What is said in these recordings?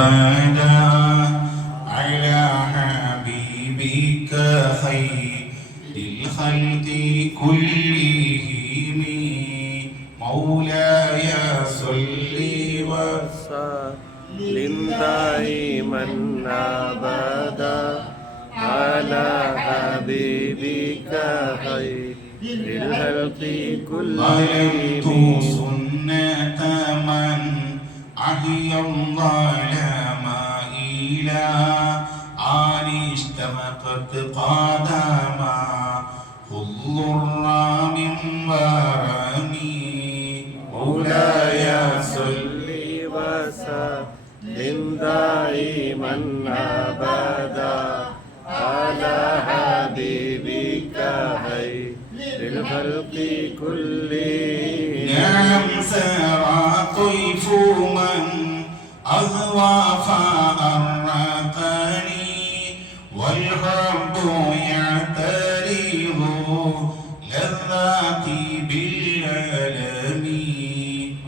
أبدا على حبيبك خير الخلق كلهم مولاي صل وسلم دائما أبدا على حبيبك خير الخلق كلهم سنة من أحيا الظلام إلى أن اشتمقت قدما خذ من ورمي مولاي صل وسلم دائما أبدا على حبيبك خير الخلق كلهم. نعم سرى طيف من أغوى فأرقني والحب يعترض لذاتي بالألم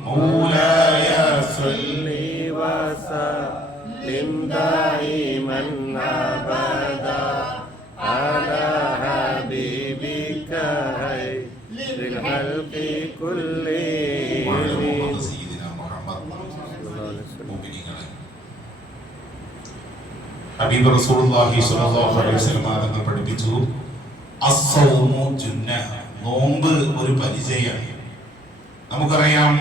مولاي صل وسلم دائما أبدا على حبيبك خير الخلق كلهم. ഹബീബ് റസൂലുള്ളാഹി സ്വല്ലല്ലാഹു അലൈഹി വസല്ലം തങ്ങൾ പഠിപ്പിച്ചു അസ്സൗമു ജുന്നഹ, നോമ്പ് ഒരു പരിചയമാണ്. നമുക്കറിയാം,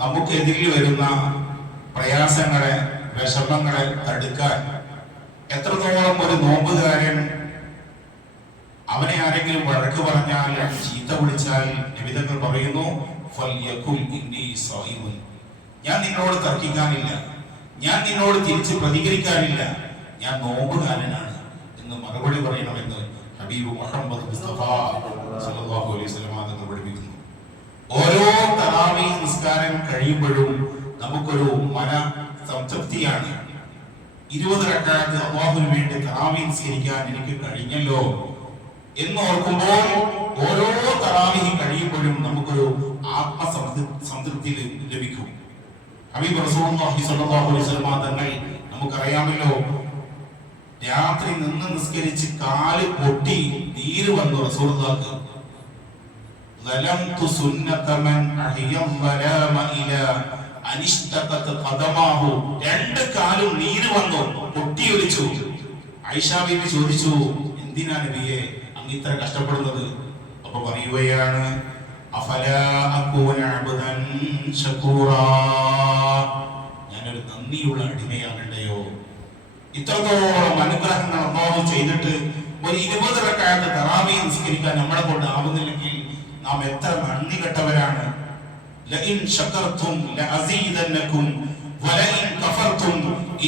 നമുക്കെതിരിൽ വരുന്ന പ്രയാസങ്ങളെ വിഷമങ്ങളെ തടുക്കാൻ എത്രത്തോളം ഒരു നോമ്പുകാരൻ അവനെ ആരെങ്കിലും വഴക്ക് പറഞ്ഞാൽ ചീത്ത വിളിച്ചാൽ നബിതങ്ങൾ പറയുന്നു ഫൽയകുൽ ഇന്നി സൈമുൻ, ഞാൻ നിന്നോട് തർക്കിക്കാനില്ല, ഞാൻ നിന്നോട് തിരിച്ച് പ്രതികരിക്കാനില്ല, ഞാൻ നോമ്പുകാരനാണ് എന്ന് മറുപടി പറയണമെന്ന് ഹബീബ് മുഹമ്മദ് മുസ്തഫ സല്ലല്ലാഹു അലൈഹി വസല്ലം തങ്ങൾ പഠിപ്പിക്കുന്നു. ഓരോ തറാവീഹ് നിസ്കാരം കഴിയുമ്പോഴും നമുക്കൊരു മന സംതൃപ്തിയാണ്. 20 റക്അത്ത് അല്ലാഹുവിന് വേണ്ടി തറാവീഹ് നിസ്കരിക്കാൻ എനിക്ക് കഴിഞ്ഞല്ലോ എന്ന് ഓർക്കുമ്പോൾ ഓരോ തറാവീഹ് കഴിയുമ്പോഴും നമുക്കൊരു ആത്മസംതൃപ്തി ലഭിക്കും. ഹബീബ് റസൂലുള്ളാഹി സ്വല്ലല്ലാഹു അലൈഹി വസല്ലം തങ്ങൾ നമുക്കറിയാമല്ലോ, രാത്രി നിന്ന് നിസ്കരിച്ച് കാല് പൊട്ടി നീര് വന്നു റസൂലുള്ളാഹിക്ക്. ലലംതു സുന്നത മൻ അഹിയ വലാമ ഇലാ അനിഷ്തഖത് ഖദമാഹു, രണ്ട് കാലും നീര് വന്നു, പൊട്ടിയൊലിച്ചു. ആയിഷ ബീവി ചോദിച്ചു, എന്തിനാ നബിയെ അങ്ങ് ഇത്ര കഷ്ടപ്പെടുന്നത്? അപ്പൊ പറയുകയാണ്, അഫലാ അകൂന അബ്ദൻ ശകൂറാ, ഞാനൊരു നന്ദിയുള്ള അടിമയാകണ്ടയോ? ഇത്രത്തോളം അനുഗ്രഹങ്ങൾ അല്ലാഹു ചെയ്തിട്ട് ഒരു 20 റക്അത്ത് തറാവീഹ് നിസ്കരിക്കാൻ നമ്മളെ കൊണ്ട് ആവുന്നില്ലെങ്കിൽ നാം എത്ര നന്ദി കെട്ടവരാണ്. ലഇൻ ശകർതും ലഅസീദന്നകും വലഇൻ കഫർതും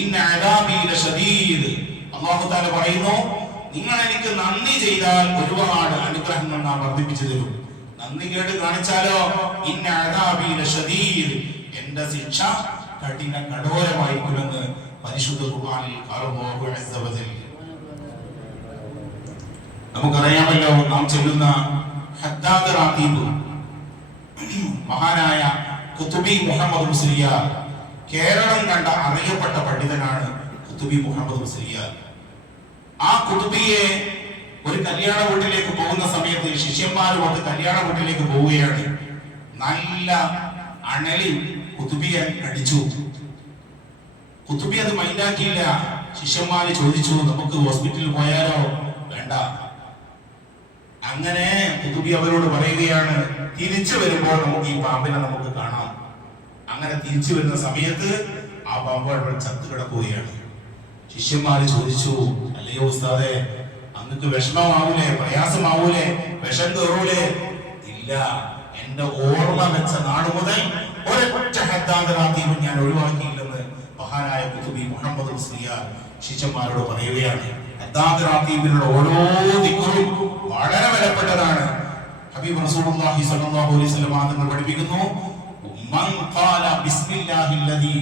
ഇന്ന അദാബി ലശദീദ്. അല്ലാഹു തആല പറയുന്നു, നിങ്ങൾ എനിക്ക് നന്ദി ചെയ്താൽ ഒരുപാട് അനുഗ്രഹങ്ങൾ നാം വർദ്ധിപ്പിച്ചു തരും. നന്ദി കേട് കാണിച്ചാലോ ഇന്ന അദാബി ലശദീദ്, എന്റെ ശിക്ഷ കഠോരമായിരിക്കുമെന്ന് പരിശുദ്ധ ഖുർആനിൽ അല്ലാഹു അസ്സ വജൽ. നമുക്കറിയാമല്ലോ, നാം ചൊല്ലുന്ന ഹദ്ദാദ് റാത്തീബ്, മഹാനായ ഖുതുബി മുഹമ്മദ് മുസ്ലിയാർ, കേരളം കണ്ട അറിയപ്പെട്ട പണ്ഡിതനാണ് ഖുതുബി മുഹമ്മദ് മുസ്ലിയാർ. ആ ഖുതുബിയെ ഒരു കല്യാണ വീട്ടിലേക്ക് പോകുന്ന സമയത്ത് ശിഷ്യന്മാരുമൊത്ത് കല്യാണ വീട്ടിലേക്ക് പോവുകയാണ്. നല്ല അണലി ഖുതുബിയെ അടിച്ചു. ഖുതുബി അത് മൈൻഡാക്കിയില്ല. ശിഷ്യന്മാര് ചോദിച്ചു, നമുക്ക് ഹോസ്പിറ്റലിൽ പോയാലോ? വേണ്ട. അങ്ങനെ ഖുതുബി അവരോട് പറയുകയാണ്, തിരിച്ചു വരുമ്പോൾ നമുക്ക് ഈ പാമ്പിനെ നമുക്ക് കാണാം. അങ്ങനെ തിരിച്ചു വരുന്ന സമയത്ത് ആ പാമ്പ് അവിടെ ചത്തു കിടക്കുകയാണ്. ശിഷ്യന്മാര് ചോദിച്ചു, അല്ലയോ ഉസ്താദേ, അങ്ങക്ക് വിഷമമാവൂലേ, പ്രയാസമാവൂലേ, വിഷം കയറൂലേ? ഇല്ല, എന്റെ ഓർമ്മ വെച്ച നാട് മുതൽ ഒരൊറ്റ ഹദ്ദാദ് റാത്തീബ് ഞാൻ ഒഴിവാക്കിയില്ലെന്ന് മഹാനായ ഖുതുബി മുഹമ്മദ് മുസ്ലിയാർ ശിഷ്യന്മാരോട് പറയുകയാണ്. ഹദ്ദാദ് റാത്തീബിലുള്ള ഓരോ ദിക്റും വളരെ വിലപ്പെട്ടതാണ്. ഹബീബ് റസൂലുള്ളാഹി സ്വല്ലല്ലാഹു അലൈഹി വസല്ലം തങ്ങൾ പഠിപ്പിക്കുന്നു, മൻ ഖാല ബിസ്മില്ലാഹില്ലദീ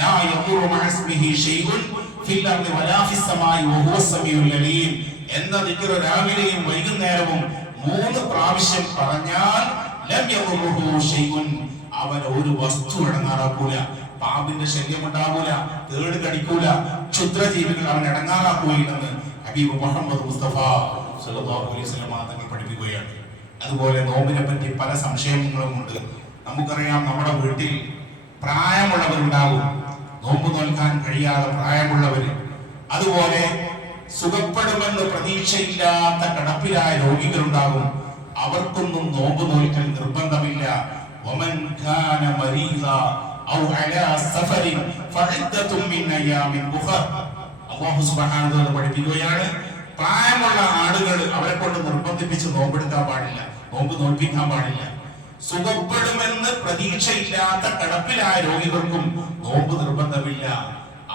ലാ യദുറു മഅ ഇസ്മിഹി ശൈഉൻ ഫിൽ അർളി വലാ ഫിസ് സമാഇ വഹുവ സമീഉൽ അലീം എന്ന ദിക്ർ രാവിലെയും വൈകുന്നേരവും 3 പ്രാവശ്യം പറഞ്ഞാൽ ലം യദുറുഹു ശൈഉൻ, അവൻ ഒരു വസ്തു ഇടങ്ങാറാക്കൂല. പാമ്പിന്റെ ശല്യം ഉണ്ടാകൂല, തേട് കടിക്കൂല, ക്ഷുദ്രജീവികൾ അവൻ ഇടങ്ങാറാക്കുകയില്ലെന്ന് ഹബീബ് മുഹമ്മദ് മുസ്തഫ സല്ലല്ലാഹു അലൈഹി വസല്ലം തങ്ങൾ പഠിപ്പിക്കുകയാണ്. അതുപോലെ നോമ്പിനെ പറ്റി പല സംശയങ്ങളും ഉണ്ട്. നമുക്കറിയാം, നമ്മുടെ വീട്ടിൽ പ്രായമുള്ളവരുണ്ടാകും, നോമ്പ് നോൽക്കാൻ കഴിയാതെ പ്രായമുള്ളവര്. അതുപോലെ സുഖപ്പെടുമെന്ന് പ്രതീക്ഷയില്ലാത്ത കിടപ്പിലായ രോഗികളുണ്ടാകും. അവർക്കൊന്നും നോമ്പ് നോൽക്കൽ നിർബന്ധമില്ല. വമൻ കാന മരീദ ഔ അലാ സഫരിൻ ഫഇദ്ദത്തും മിൻ അയ്യാമിൻ ഉഖർ. അല്ലാഹു സുബ്ഹാനഹു വ തആല പഠിപ്പിക്കുകയാണ്, പ്രായമുള്ള ആളുകൾ അവരെ കൊണ്ട് നിർബന്ധിപ്പിച്ച് നോമ്പെടുക്കാൻ പാടില്ല, നോമ്പ് നോൽപ്പിക്കാൻ പാടില്ല. സുഖപ്പെടുമെന്ന് പ്രതീക്ഷയില്ലാത്ത കിടപ്പിലായ രോഗികൾക്കും നോമ്പ് നിർബന്ധമില്ല.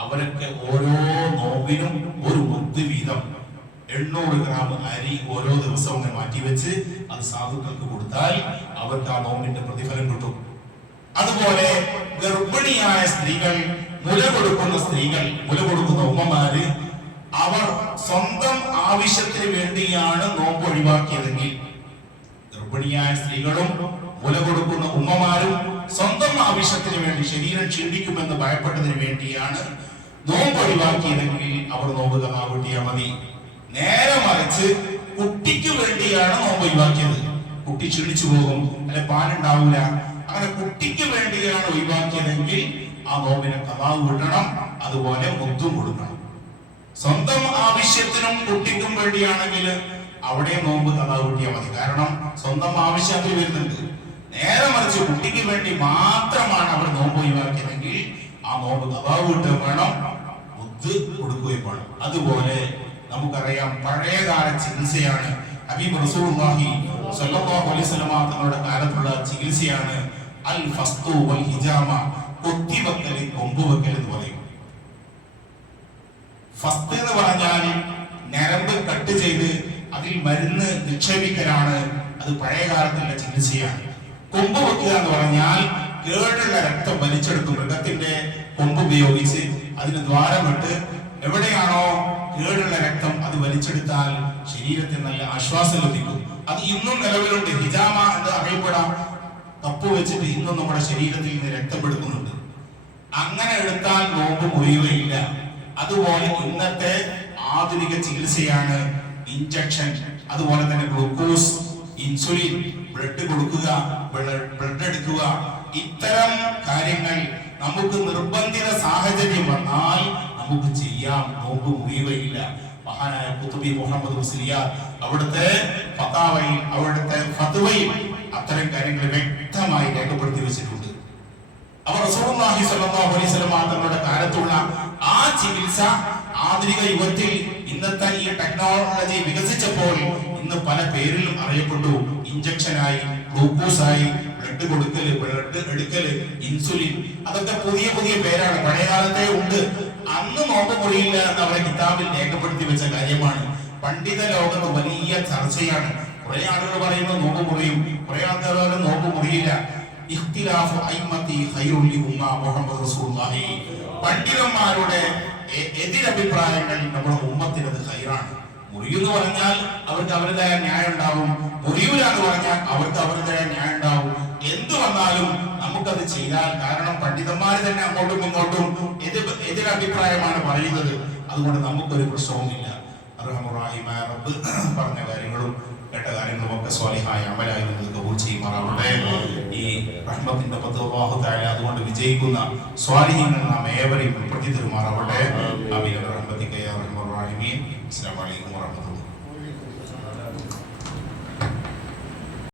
അവരൊക്കെ ഓരോ നോമ്പിനും ഒരു മുദ്ദ് വീതം 800 ഗ്രാം അരി ഓരോ ദിവസവും മാറ്റിവെച്ച് അത് സാധുക്കൾക്ക് കൊടുത്താൽ അവർക്ക് ആ നോമ്പിന്റെ പ്രതിഫലം കിട്ടും. അതുപോലെ ഗർഭിണിയായ സ്ത്രീകൾ, മുല കൊടുക്കുന്ന സ്ത്രീകൾ, മുല കൊടുക്കുന്ന ഉമ്മമാര്, അവർ സ്വന്തം ആവശ്യത്തിന് വേണ്ടിയാണ് നോമ്പ് ഒഴിവാക്കിയതെങ്കിൽ, ഗർഭിണിയായ സ്ത്രീകളും മുല കൊടുക്കുന്ന ഉമ്മമാരും സ്വന്തം ആവശ്യത്തിന് വേണ്ടി, ശരീരം ക്ഷീണിക്കുമെന്ന് ഭയപ്പെട്ടതിന് വേണ്ടിയാണ് നോമ്പ് ഒഴിവാക്കിയതെങ്കിൽ അവർ നോമ്പ് ഖളാ വീട്ടിയാൽ മതി. നേരെ മറിച്ച് കുട്ടിക്ക് വേണ്ടിയാണ് നോമ്പ് ഒഴിവാക്കിയത്, കുട്ടി ക്ഷീണിച്ചു പോകും, അല്ലെ പാലുണ്ടാവില്ല, അങ്ങനെ കുട്ടിക്ക് വേണ്ടിയാണ് ഒഴിവാക്കിയതെങ്കിൽ ആ നോമ്പിനെ ഖളാ വീട്ടണം. അതുപോലെ മുദ്ദും കൊടുക്കണം. സ്വന്തം ആവശ്യത്തിനും കുട്ടിക്കും വേണ്ടിയാണെങ്കിൽ അവിടെ നോമ്പ് ഖളാ വീട്ടിയാൽ മതി, കാരണം സ്വന്തം ആവശ്യത്തിൽ വരുന്നുണ്ട്. നേരെ മറിച്ച് കുട്ടിക്ക് വേണ്ടി മാത്രമാണ് അവർ നോമ്പ് ഒഴിവാക്കിയതെങ്കിൽ ആ നോമ്പ് ഖളാ വീട്ടുകയും വേണം, മുദ്ദ് കൊടുക്കുകയും വേണം. അതുപോലെ നമുക്കറിയാം, പഴയകാല ചികിത്സയാണ് ഹബീബ് റസൂലുള്ളാഹി സ്വല്ലല്ലാഹു അലൈഹി വസല്ലം തങ്ങളുടെ കാലത്തുള്ള ചികിത്സയാണ് അൽ ഫസ്തു വൽ ഹിജാമ, കൊത്തിവെക്കൽ, കൊമ്പുവെക്കൽ എന്ന് പറയും. ഫസ്ത് എന്ന് പറഞ്ഞാൽ ഞരമ്പ് കട്ട് ചെയ്ത് അതിൽ മരുന്ന് നിക്ഷേപിക്കലാണ്, അത് പഴയ കാലത്തുള്ള ചികിത്സയാണ്. കൊമ്പ് വെക്കുക എന്ന് പറഞ്ഞാൽ കേടുള്ള രക്തം വലിച്ചെടുക്കും, മൃഗത്തിന്റെ കൊമ്പ് ഉപയോഗിച്ച് അതിന് ദ്വാരമിട്ട് എവിടെയാണോ കേടുള്ള രക്തം അത് വലിച്ചെടുത്താൽ ശരീരത്തിന് നല്ല ആശ്വാസം ലഭിക്കും. അത് ഇന്നും നിലവിലുണ്ട്. ഹിജാമ എന്ന് അറിയപ്പെടാം, കപ്പ് വെച്ചിട്ട് ഇന്നും നമ്മുടെ ശരീരത്തിൽ നിന്ന് രക്തം എടുക്കുന്നുണ്ട്. അങ്ങനെ എടുത്താൽ നോമ്പ് മുറിയുകയില്ല. അതുപോലെ ഇന്നത്തെ ആധുനിക ചികിത്സയാണ് ഇഞ്ചക്ഷൻ, അതുപോലെ തന്നെ ഗ്ലൂക്കോസ്, ഇൻസുലിൻ, ബ്ലഡ് കൊടുക്കുക, ബ്ലഡ് എടുക്കുക. ഇത്തരം കാര്യങ്ങൾ നമുക്ക് നിർബന്ധിത സാഹചര്യം വന്നാൽ നമുക്ക് ചെയ്യാം, നോമ്പ് മുറിയുകയില്ല. മഹാനായ ഖുതുബി മുഹമ്മദ് മുസ്ലിയാർ അവിടുത്തെ ഫതാവയിൽ, അവിടുത്തെ ഫത്വയിൽ അത്തരം കാര്യങ്ങൾ വ്യക്തമായി രേഖപ്പെടുത്തി വെച്ചിട്ടുണ്ട്. അവർ റസൂലുള്ളാഹി സ്വല്ലല്ലാഹു അലൈഹി വസല്ലം തങ്ങളുടെ കാലത്തുള്ള ആ ചികിത്സ ആധുനിക യുഗത്തിൽ ഇന്നത്തെ ഈ ടെക്നോളജി വികസിച്ചപ്പോൾ ഇന്ന് പല പേരിലും അറിയപ്പെട്ടു. ഇഞ്ചക്ഷനായി, ഗ്ലൂക്കോസായി, ബ്ലഡ് കൊടുക്കല്, ബ്ലഡ് എടുക്കല്, ഇൻസുലിൻ, അതൊക്കെ പുതിയ പുതിയ പേരാണ്. പഴയകാലത്തെ ഉണ്ട്. അന്ന് നോമ്പ് മുറിയില്ല എന്ന് അവരെ കിതാബിൽ രേഖപ്പെടുത്തി വെച്ച കാര്യമാണ്. പണ്ഡിത ലോകത്ത് വലിയ ചർച്ചയാണ്. കുറെ ആളുകൾ പറയുന്നു നോമ്പ് മുറിയും, കുറെ ആൾക്കാർ നോമ്പ് മുറിയില്ല. ഇഖ്തിലാഫു അയ്മത്തി ഖൈറുൽ ലിഉമ്മ മുഹമ്മദ് റസൂലുള്ളാഹി. പണ്ഡിതന്മാരുടെ എതിരഭിപ്രായങ്ങൾ നമ്മുടെ ഉമ്മത്തിനത് ഖൈറാണ്. മുറിയെന്ന് പറഞ്ഞാൽ അവർക്ക് അവരുടേതായ ന്യായം ഉണ്ടാവും, മുറിയൂല എന്ന് പറഞ്ഞാൽ അവർക്ക് അവരുടേതായ ന്യായം ഉണ്ടാവും. എന്തു വന്നാലും നമുക്കത് ചെയ്താൽ, കാരണം പണ്ഡിതന്മാര് തന്നെ അങ്ങോട്ടും ഇങ്ങോട്ടും എതിരഭിപ്രായമാണ് പറയുന്നത്. അതുകൊണ്ട് നമുക്കൊരു പ്രശ്നവുമില്ല. അർഹമുറാഹിമായ റബ്ബ് പറഞ്ഞ കാര്യങ്ങളും കേട്ട കാര്യങ്ങളും ഒക്കെ സ്വാലിഹായ അമലായി നമ്മൾ കബൂൽ ചെയ്യുമാറാവട്ടെ. ഈ റഹ്മത്തിന്റെ അല്ലാഹു തആല അതുകൊണ്ട് വിജയിക്കുന്ന സ്വാലിഹീങ്ങൾ നാം ഏവരെയും ഉൾപ്പെടുത്തി തരുമാറാവട്ടെ. ആമീൻ. റഹ്മത്തിക യാ അർഹമർ റഹീമീൻ. അസ്സലാമു അലൈക്കും വറഹ്മത്തുള്ളാഹി.